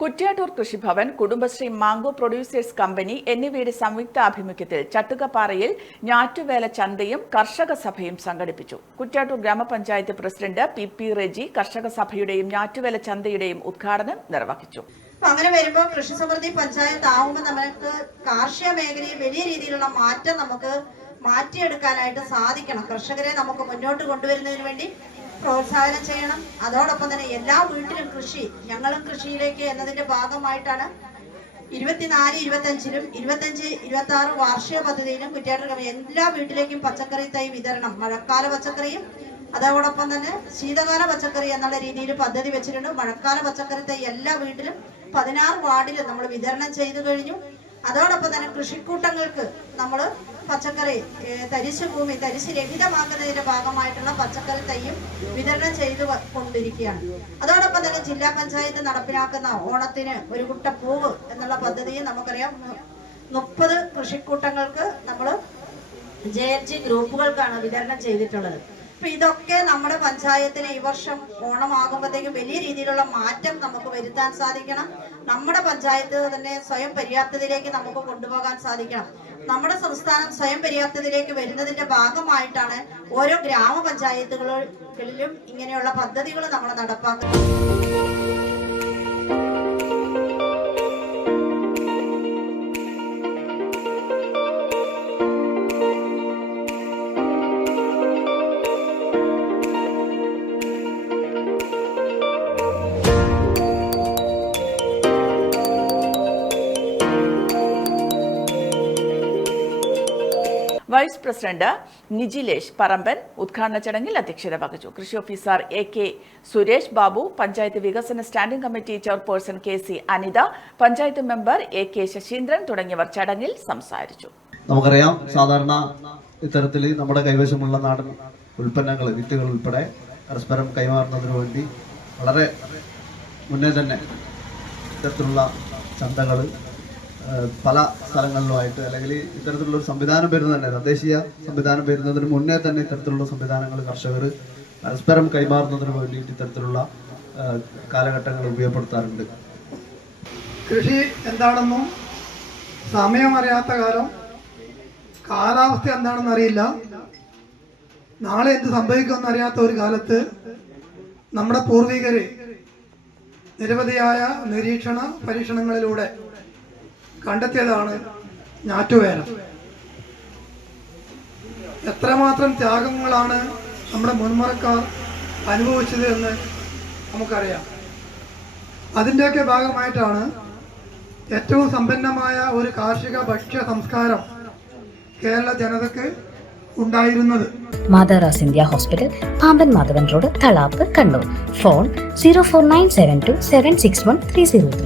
കുറ്റ്യാട്ടൂർ കൃഷിഭവൻ, Kudumbashree mango producers company എന്നിവയുടെ സംയുക്ത ആഭിമുഖ്യത്തിൽ ചട്ടുകപ്പാറയിൽ ഞാറ്റുവേല ചന്തയും കർഷക സഭയും സംഘടിപ്പിച്ചു. കുറ്റ്യാട്ടൂർ ഗ്രാമപഞ്ചായത്ത് പ്രസിഡന്റ് പി റെജി കർഷക സഭയുടെയും ഞാറ്റുവേല ചന്തയുടെയും ഉദ്ഘാടനം നിർവഹിച്ചു. അങ്ങനെ വരുമ്പോൾ കൃഷി സമൃദ്ധി പഞ്ചായത്ത് ആവുമ്പോൾ നമുക്ക് കാർഷിക മേഖലയിൽ വലിയ രീതിയിലുള്ള മാറ്റം നമുക്ക് മാറ്റിയെടുക്കാനായിട്ട് സാധിക്കണം. കർഷകരെ നമുക്ക് മുന്നോട്ട് കൊണ്ടുവരുന്നതിന് വേണ്ടി പ്രോത്സാഹനം ചെയ്യണം. അതോടൊപ്പം തന്നെ എല്ലാ വീട്ടിലും കൃഷി, ഞങ്ങളും കൃഷിയിലേക്ക് എന്നതിന്റെ ഭാഗമായിട്ടാണ് 24-25-ലും 25-26 വാർഷിക പദ്ധതിയിലും കുറ്റ്യാട്ടൂർ എല്ലാ വീട്ടിലേക്കും പച്ചക്കറി തൈ വിതരണം, മഴക്കാല പച്ചക്കറിയും അതോടൊപ്പം തന്നെ ശീതകാല പച്ചക്കറി എന്നുള്ള രീതിയിൽ പദ്ധതി വെച്ചിട്ടുണ്ട്. മഴക്കാല പച്ചക്കറി തൈ എല്ലാ വീട്ടിലും 16 വാർഡിലും നമ്മൾ വിതരണം ചെയ്തു കഴിഞ്ഞു. അതോടൊപ്പം തന്നെ കൃഷിക്കൂട്ടങ്ങൾക്ക് നമ്മൾ പച്ചക്കറി തരിശ് ഭൂമി തരിശ് രഹിതമാക്കുന്നതിന്റെ ഭാഗമായിട്ടുള്ള പച്ചക്കറി തൈയും വിതരണം ചെയ്തു കൊണ്ടിരിക്കുകയാണ്. അതോടൊപ്പം തന്നെ ജില്ലാ പഞ്ചായത്ത് നടപ്പിലാക്കുന്ന ഓണത്തിന് ഒരു കുട്ട പൂവ് എന്നുള്ള പദ്ധതിയും നമുക്കറിയാം. 30 കൃഷിക്കൂട്ടങ്ങൾക്ക് നമ്മൾ JLG ഗ്രൂപ്പുകൾക്കാണ് വിതരണം ചെയ്തിട്ടുള്ളത്. അപ്പൊ ഇതൊക്കെ നമ്മുടെ പഞ്ചായത്തിന് ഈ വർഷം ഓണമാകുമ്പോഴത്തേക്കും വലിയ രീതിയിലുള്ള മാറ്റം നമുക്ക് വരുത്താൻ സാധിക്കണം. നമ്മുടെ പഞ്ചായത്ത് തന്നെ സ്വയം പര്യാപ്തതയിലേക്ക് നമുക്ക് കൊണ്ടുപോകാൻ സാധിക്കണം. നമ്മുടെ സംസ്ഥാനം സ്വയം പര്യാപ്തതയിലേക്ക് വരുന്നതിന്റെ ഭാഗമായിട്ടാണ് ഓരോ ഗ്രാമപഞ്ചായത്തുകളിലും ഇങ്ങനെയുള്ള പദ്ധതികൾ നമ്മൾ നടപ്പാക്കുന്നത്. വൈസ് പ്രസിഡന്റ് നിജിലേഷ് പറമ്പൻ ഉദ്ഘാടന ചടങ്ങിൽ അധ്യക്ഷത വഹിച്ചു. കൃഷി ഓഫീസർ AK സുരേഷ് ബാബു, പഞ്ചായത്ത് വികസന standing committee chairperson KC Anitha, panchayat member AK Saseendran തുടങ്ങിയവർ ചടങ്ങിൽ സംസാരിച്ചു. നമുക്കറിയാം, സാധാരണ ഇത്തരത്തിൽ നമ്മുടെ കൈവശമുള്ള നാടൻ ഉൽപ്പന്നങ്ങൾ, വിത്തുകൾ ഉൾപ്പെടെ പരസ്പരം കൈമാറുന്നതിന് വേണ്ടി വളരെ മുന്നേ തന്നെ ഇത്തരത്തിലുള്ള ചന്തകൾ പല സ്ഥലങ്ങളിലുമായിട്ട്, അല്ലെങ്കിൽ ഇത്തരത്തിലുള്ള ഒരു സംവിധാനം വരുന്നത് തന്നെ, തദ്ദേശീയ സംവിധാനം വരുന്നതിന് മുന്നേ തന്നെ ഇത്തരത്തിലുള്ള സംവിധാനങ്ങൾ കർഷകർ പരസ്പരം കൈമാറുന്നതിന് വേണ്ടിയിട്ട് ഇത്തരത്തിലുള്ള കാലഘട്ടങ്ങൾ ഉപയോഗപ്പെടുത്താറുണ്ട്. കൃഷി എന്താണെന്നും സമയം അറിയാത്ത കാലം, കാലാവസ്ഥ എന്താണെന്ന് അറിയില്ല, നാളെ എന്ത് സംഭവിക്കുമെന്ന് അറിയാത്ത ഒരു കാലത്ത് നമ്മുടെ പൂർവികര് നിരവധിയായ നിരീക്ഷണ പരീക്ഷണങ്ങളിലൂടെ കണ്ടെത്തിയതാണ് ഞാറ്റുവേല. എത്രമാത്രം ത്യാഗങ്ങളാണ് നമ്മുടെ മുൻമറക്കാർ അനുഭവിച്ചത് എന്ന് നമുക്കറിയാം. അതിൻ്റെയൊക്കെ ഭാഗമായിട്ടാണ് ഏറ്റവും സമ്പന്നമായ ഒരു കാർഷിക ഭക്ഷ്യ സംസ്കാരം കേരള ജനതയ്ക്ക് ഉണ്ടായിരുന്നത്. മാതാറാസ് India hospital, Pamban Madhavan road, Thalap, Kannur. Phone 04972761303.